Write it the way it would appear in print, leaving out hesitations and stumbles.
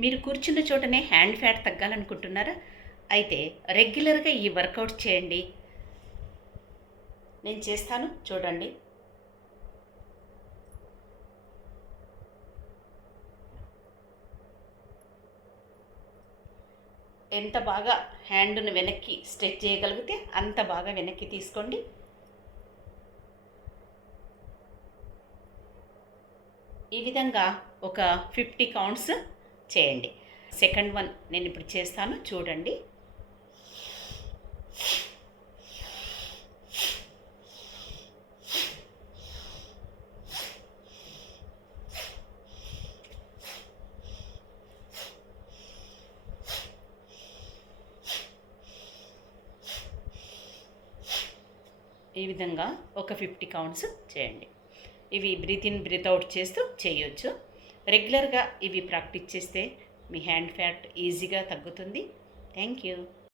మీరు కూర్చున్న చోటనే హ్యాండ్ ఫ్యాట్ తగ్గాలనుకుంటున్నారా? అయితే రెగ్యులర్గా ఈ వర్కౌట్ చేయండి. నేను చేస్తాను చూడండి. ఎంత బాగా హ్యాండ్ను వెనక్కి స్ట్రెచ్ చేయగలిగితే అంత బాగా వెనక్కి తీసుకోండి. ఈ విధంగా ఒక 50 కౌంట్స్ చేయండి. సెకండ్ వన్ నేను ఇప్పుడు చేస్తాను చూడండి. ఈ విధంగా ఒక 50 కౌంట్స్ చేయండి. ఇవి బ్రీత్ ఇన్ బ్రీత్ అవుట్ చేస్తూ చేయొచ్చు. రెగ్యులర్గా ఇవి ప్రాక్టీస్ చేస్తే మీ హ్యాండ్ ఫ్యాట్ ఈజీగా తగ్గుతుంది. Thank you.